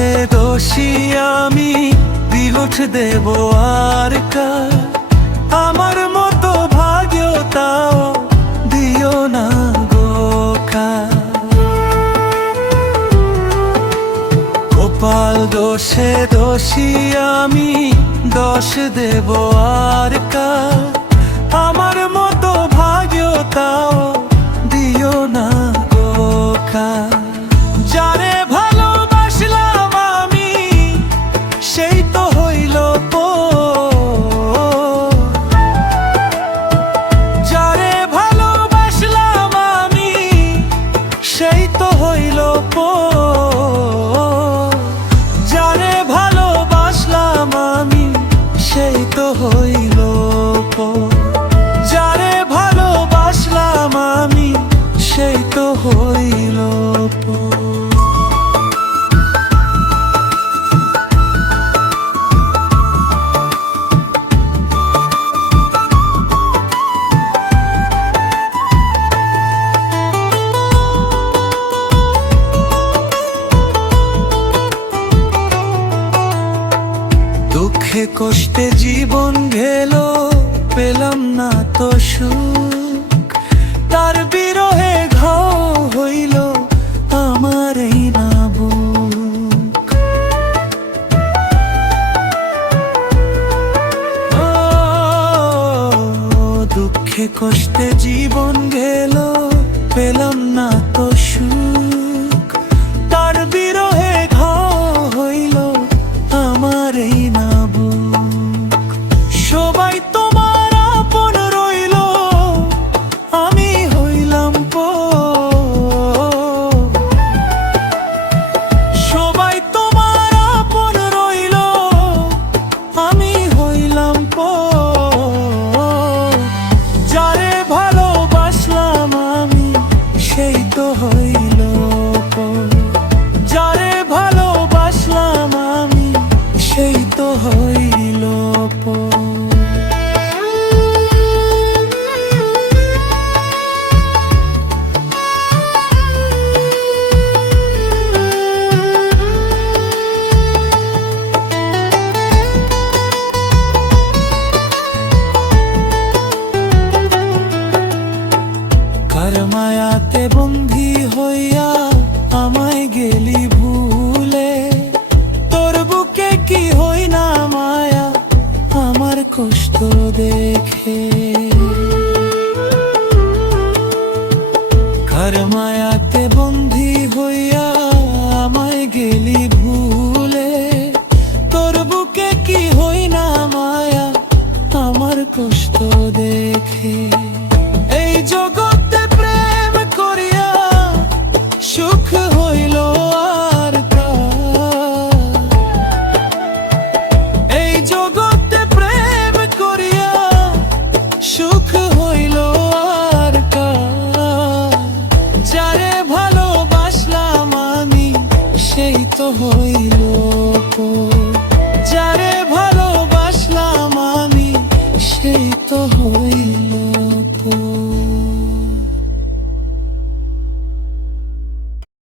দোষে দোষী আমি, বিহুঠ দেব আর কার? আমার মতো ভাগ্য তাও দিও না গো কার। কপাল দোষে দোষী আমি, দোষ দেব আর কার? আমার মতো ভাগ্য তাও দিও না গো কার। যারে ভালোবাসলাম আমি, সেই তো হইল পর। যারে ভালোবাসলাম আমি, সেই তো হইল পর। যারে ভালোবাসলাম আমি, সেই তো হইল পর। যারে ভালোবাসলাম আমি, সেই তো হইল পর। দুঃখে কষ্টে জীবন গেল, পেলাম না তো সুখ। তার বিরহে ঘাও হইল আমার এই না বুক। ও দুঃখে কষ্টে জীবন গেল, পেলাম না তো সুখ। তার বিরহে ঘাও হইল আমার এই না বুক। সবাই তোমার আপন রইল, আমি হইলাম পর। সবাই তোমার আপন রইল, আমি হইলাম পর। যারে ভালোবাসলাম আমি, সেই তো হইল পর। যারে ভালোবাসলাম আমি, সেই তো হইল পর। কার মায়াতে বন্দী হইয়া আমায় গেলি ভুলে? তোর বুকে কি হই না মায়া আমার কষ্ট দেখে? কার মায়াতে বন্দী হইয়া আমায় গেলি ভুলে? তোর বুকে কি হই না মায়া আমার কষ্ট দেখে? এই জগতে প্রেম করিয়া সুখ হইল আর কার? এই জগতে প্রেম করিয়া সুখ হইল আর কার? যারে ভালোবাসলাম আমি, সেই তো হইল পর। যারে ভালোবাসলাম আমি, সেই তো হইল